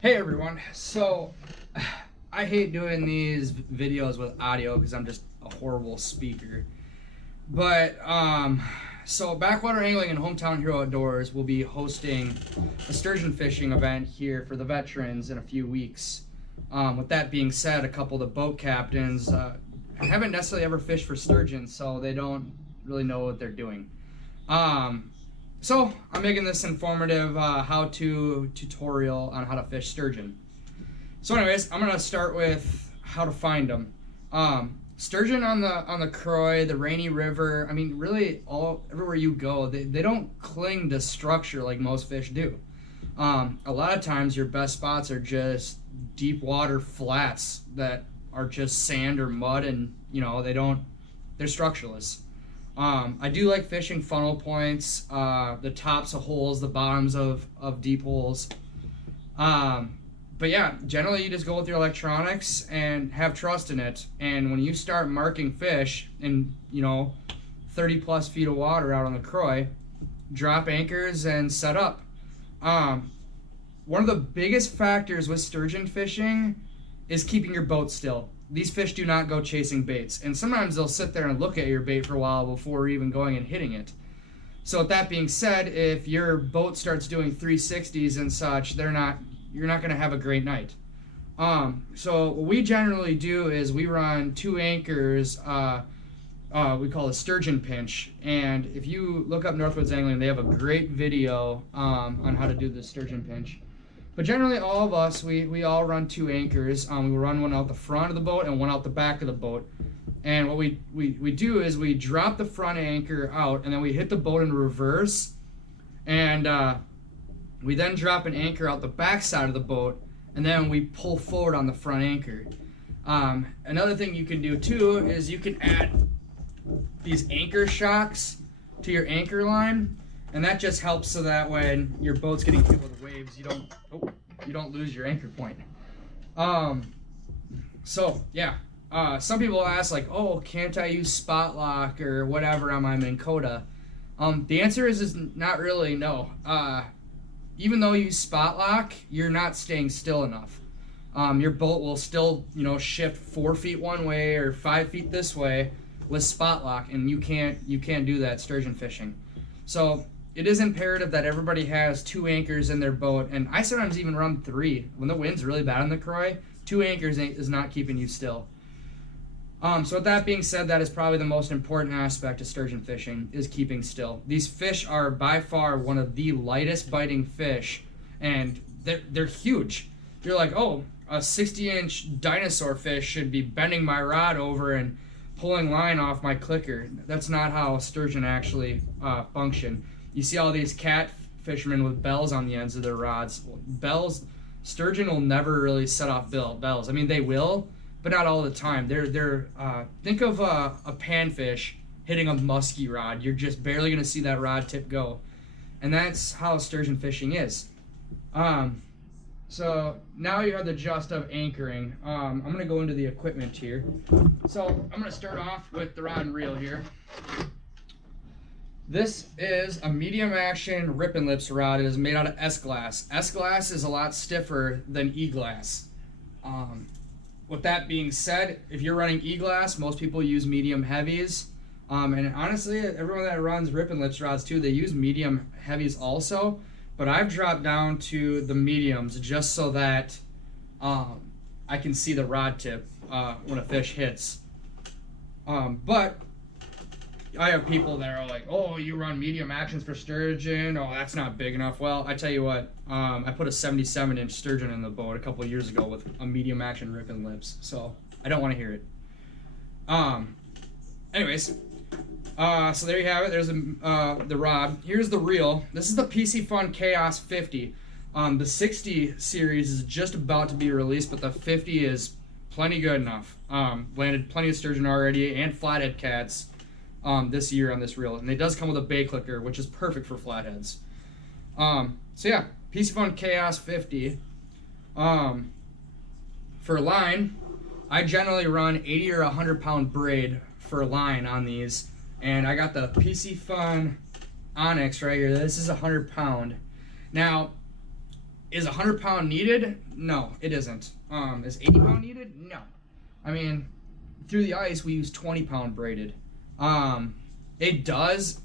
Hey everyone, so I hate doing these videos with audio because I'm just a horrible speaker. But so Backwater Angling and Hometown Hero Outdoors will be hosting a sturgeon fishing event here for the veterans in a few weeks. With that being said, a couple of the boat captains haven't necessarily ever fished for sturgeon, so they don't really know what they're doing. So I'm making this informative how-to tutorial on how to fish sturgeon. So anyways, I'm gonna start with how to find them. Sturgeon on the Croy, the Rainy River, I mean really everywhere you go, they don't cling to structure like most fish do. A lot of times your best spots are just deep water flats that are just sand or mud, and they're structureless. I do like fishing funnel points, the tops of holes, the bottoms of deep holes. But yeah, generally you just go with your electronics and have trust in it. And when you start marking fish in, 30 plus feet of water out on the Croy, drop anchors and set up. One of the biggest factors with sturgeon fishing is keeping your boat still. These fish do not go chasing baits, and sometimes they'll sit there and look at your bait for a while before even going and hitting it. So with that being said, if your boat starts doing 360s and such, you're not going to have a great night. So what we generally do is we run two anchors, we call a sturgeon pinch, and if you look up Northwoods Angling, they have a great video on how to do the sturgeon pinch. But generally, all of us, we all run two anchors. We run one out the front of the boat and one out the back of the boat. And what we do is we drop the front anchor out, and then we hit the boat in reverse. And we then drop an anchor out the back side of the boat, and then we pull forward on the front anchor. Another thing you can do, too, is you can add these anchor shocks to your anchor line. And that just helps so that when your boat's getting hit with waves, you don't lose your anchor point. So yeah, some people ask like, oh, can't I use spot lock or whatever on my Minn Kota? The answer is not really, no. Even though you use spot lock, you're not staying still enough. Your boat will still, shift 4 feet one way or 5 feet this way with spot lock, and you can't do that sturgeon fishing. So it is imperative that everybody has two anchors in their boat, and I sometimes even run 3. When the wind's really bad on the Croy, 2 anchors is not keeping you still. So with that being said, that is probably the most important aspect of sturgeon fishing, is keeping still. These fish are by far one of the lightest biting fish, and they're huge. You're like, oh, a 60-inch dinosaur fish should be bending my rod over and pulling line off my clicker. That's not how sturgeon actually function. You see all these cat fishermen with bells on the ends of their rods. Sturgeon will never really set off bells. I mean, they will, but not all the time. Think of a panfish hitting a musky rod. You're just barely going to see that rod tip go. And that's how sturgeon fishing is. So now you have the gist of anchoring. I'm going to go into the equipment here. So I'm going to start off with the rod and reel here. This is a medium action Rip and Lips rod. It is made out of S-glass. S-glass is a lot stiffer than E-glass. With that being said, if you're running E-glass, most people use medium heavies. And honestly, everyone that runs Rip and Lips rods too, they use medium heavies also. But I've dropped down to the mediums just so that I can see the rod tip when a fish hits. But I have people that are like, oh, you run medium actions for sturgeon? Oh, that's not big enough. Well, I tell you what, I put a 77-inch sturgeon in the boat a couple of years ago with a medium action Rip and Lips, so I don't want to hear it. Anyways, so there you have it. There's the rod. Here's the reel. This is the PC Fun Chaos 50. The 60 series is just about to be released, but the 50 is plenty good enough. Landed plenty of sturgeon already and flathead cats this year on this reel, and it does come with a bay clicker, which is perfect for flatheads. So yeah, PC Fun Chaos 50. For line, I generally run 80 or 100 pound braid for line on these, and I got the PC Fun Onyx right here. This is 100 pound. Now, Is 100 pound needed? No, it isn't. Is 80 pound needed? No. I mean, through the ice, we use 20 pound braided. It does,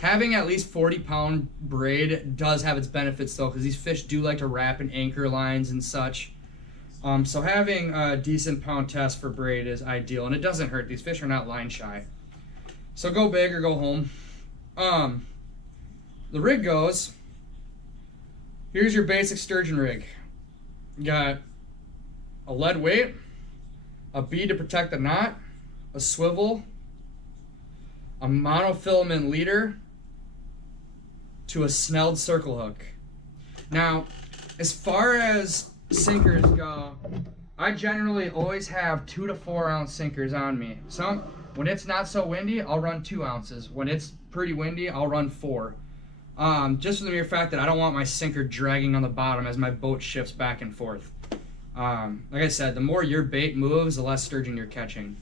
having at least 40 pound braid does have its benefits though, because these fish do like to wrap in anchor lines and such. So having a decent pound test for braid is ideal, and it doesn't hurt. These fish are not line shy. So go big or go home. The rig goes, here's your basic sturgeon rig. You got a lead weight, a bead to protect the knot, a swivel, a monofilament leader to a snelled circle hook. Now, as far as sinkers go, I generally always have 2 to 4 ounce sinkers on me. When it's not so windy, I'll run 2 ounces. When it's pretty windy, I'll run 4. Just for the mere fact that I don't want my sinker dragging on the bottom as my boat shifts back and forth. Like I said, the more your bait moves, the less sturgeon you're catching.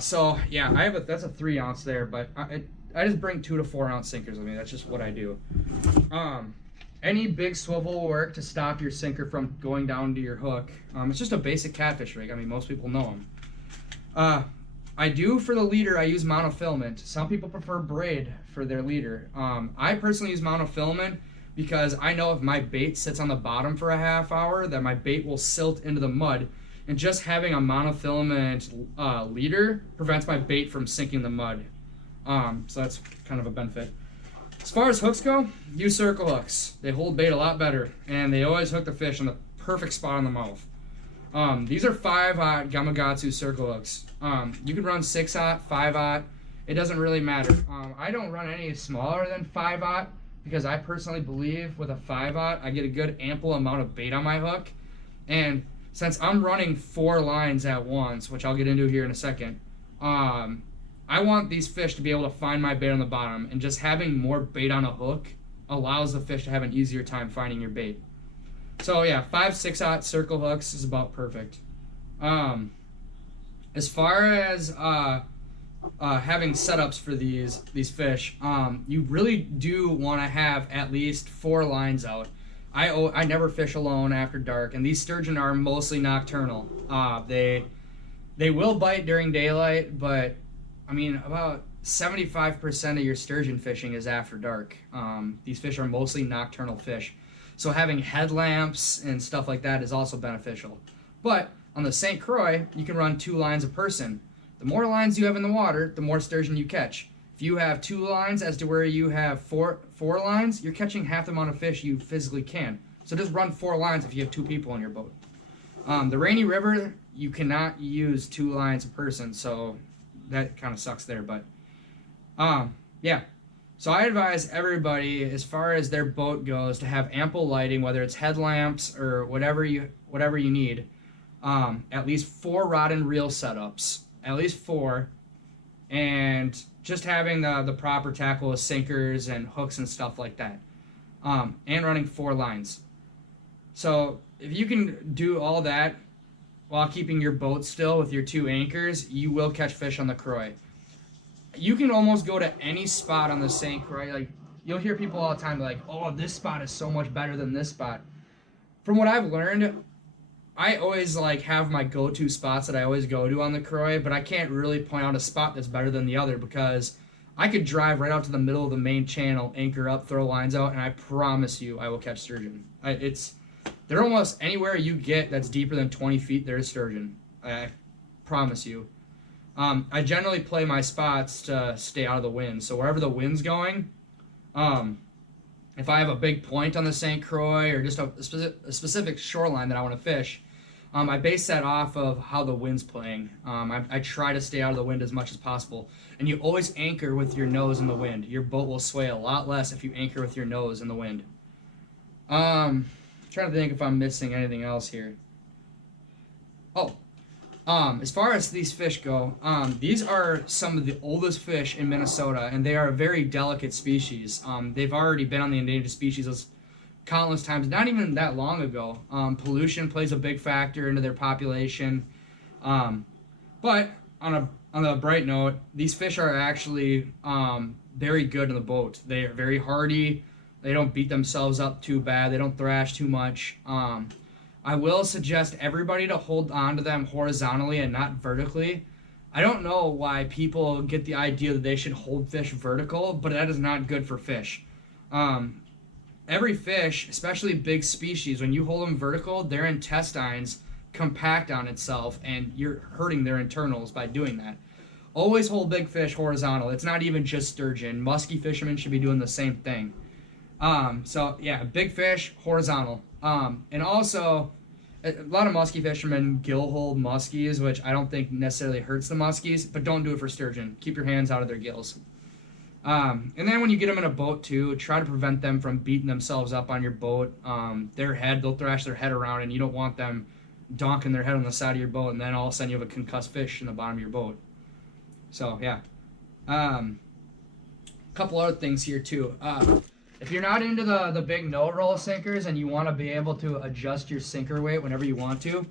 So yeah, that's a 3 ounce there, but I just bring 2 to 4 ounce sinkers with me. That's just what I do. Any big swivel will work to stop your sinker from going down to your hook. It's just a basic catfish rig. I mean, most people know them. I do for the leader, I use monofilament. Some people prefer braid for their leader. I personally use monofilament because I know if my bait sits on the bottom for a half hour, that my bait will silt into the mud. And just having a monofilament leader prevents my bait from sinking the mud. So that's kind of a benefit. As far as hooks go, use circle hooks. They hold bait a lot better, and they always hook the fish in the perfect spot in the mouth. These are 5/0 Gamakatsu circle hooks. You can run 6/0, 5/0. It doesn't really matter. I don't run any smaller than 5/0 because I personally believe with a 5/0 I get a good ample amount of bait on my hook. And since I'm running 4 lines at once, which I'll get into here in a second, I want these fish to be able to find my bait on the bottom, and just having more bait on a hook allows the fish to have an easier time finding your bait. So yeah, 5/6/0 circle hooks is about perfect. As far as having setups for these fish, you really do want to have at least 4 lines out. I never fish alone after dark, and these sturgeon are mostly nocturnal. They will bite during daylight, but I mean about 75% of your sturgeon fishing is after dark. These fish are mostly nocturnal fish, so having headlamps and stuff like that is also beneficial. But on the St. Croix, you can run 2 lines a person. The more lines you have in the water, the more sturgeon you catch. If you have 2 lines as to where you have four lines, you're catching half the amount of fish you physically can. So just run 4 lines if you have 2 people in your boat. The Rainy River, you cannot use 2 lines a person, so that kind of sucks there. But yeah, so I advise everybody, as far as their boat goes, to have ample lighting, whether it's headlamps or whatever you need. At least 4 rod and reel setups, at least 4, and just having the proper tackle with sinkers and hooks and stuff like that, and running 4 lines. So if you can do all that while keeping your boat still with your 2 anchors, you will catch fish on the Croix. You can almost go to any spot on the St. Croix. Like, you'll hear people all the time like, oh, this spot is so much better than this spot. From what I've learned, I always have my go-to spots that I always go to on the Croix, but I can't really point out a spot that's better than the other, because I could drive right out to the middle of the main channel, anchor up, throw lines out, and I promise you I will catch sturgeon. They're almost anywhere you get that's deeper than 20 feet, there's sturgeon. I promise you. I generally play my spots to stay out of the wind, so wherever the wind's going, if I have a big point on the St. Croix or just a specific shoreline that I want to fish, I base that off of how the wind's playing. I try to stay out of the wind as much as possible. And you always anchor with your nose in the wind. Your boat will sway a lot less if you anchor with your nose in the wind. Trying to think if I'm missing anything else here. As far as these fish go, these are some of the oldest fish in Minnesota, and they are a very delicate species. They've already been on the endangered species list countless times, not even that long ago. Pollution plays a big factor into their population. But on a bright note, these fish are actually very good in the boat. They are very hardy. They don't beat themselves up too bad. They don't thrash too much. I will suggest everybody to hold on to them horizontally and not vertically. I don't know why people get the idea that they should hold fish vertical, but that is not good for fish. Every fish, especially big species, when you hold them vertical, their intestines compact on itself, and you're hurting their internals by doing that. Always hold big fish horizontal. It's not even just sturgeon. Musky fishermen should be doing the same thing. So yeah, big fish horizontal. And also, a lot of musky fishermen gill hold muskies, which I don't think necessarily hurts the muskies, but don't do it for sturgeon. Keep your hands out of their gills. And then when you get them in a boat too, try to prevent them from beating themselves up on your boat. They'll thrash their head around, and you don't want them donking their head on the side of your boat, and then all of a sudden you have a concussed fish in the bottom of your boat. So yeah. Couple other things here too. If you're not into the big no-roll sinkers and you want to be able to adjust your sinker weight whenever you want to,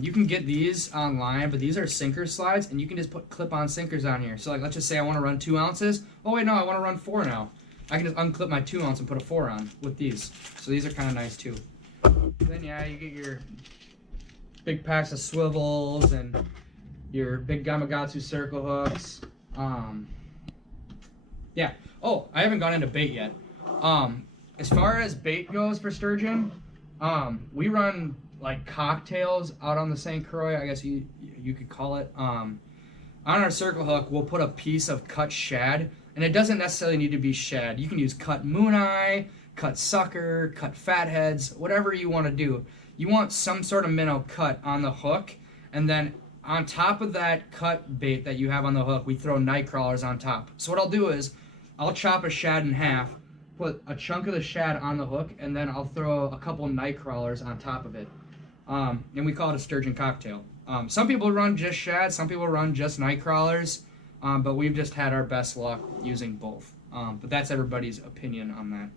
you can get these online, but these are sinker slides, and you can just put clip-on sinkers on here. So like, let's just say I want to run 2 ounces. Oh wait, no, I want to run 4 now. I can just unclip my 2 ounce and put a 4 on with these. So these are kind of nice too. Then yeah, you get your big packs of swivels and your big Gamakatsu circle hooks. Yeah. Oh, I haven't gone into bait yet. As far as bait goes for sturgeon, we run like cocktails out on the St. Croix, I guess you could call it. On our circle hook, we'll put a piece of cut shad, and it doesn't necessarily need to be shad. You can use cut moon eye, cut sucker, cut fatheads, whatever you want to do. You want some sort of minnow cut on the hook, and then on top of that cut bait that you have on the hook, we throw night crawlers on top. So what I'll do is, I'll chop a shad in half, put a chunk of the shad on the hook, and then I'll throw a couple night crawlers on top of it. And we call it a sturgeon cocktail. Some people run just shad, some people run just night crawlers, but we've just had our best luck using both. But that's everybody's opinion on that.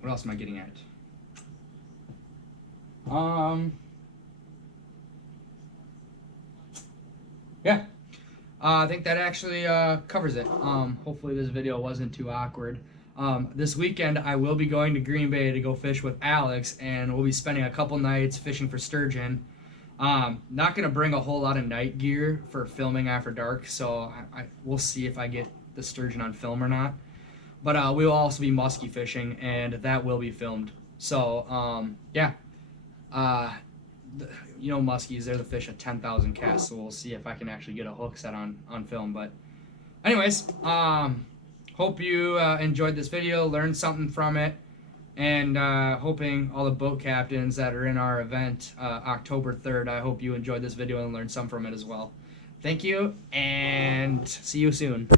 What else am I getting at? Yeah. I think that actually covers it. Hopefully this video wasn't too awkward. This weekend I will be going to Green Bay to go fish with Alex, and we'll be spending a couple nights fishing for sturgeon. Not going to bring a whole lot of night gear for filming after dark, so we'll see if I get the sturgeon on film or not. But we will also be musky fishing, and that will be filmed. So, yeah. You know, muskies, they're the fish at 10,000 casts, so we'll see if I can actually get a hook set on film. But anyways, hope you enjoyed this video, learned something from it, and hoping all the boat captains that are in our event October 3rd, I hope you enjoyed this video and learned some from it as well. Thank you, and see you soon.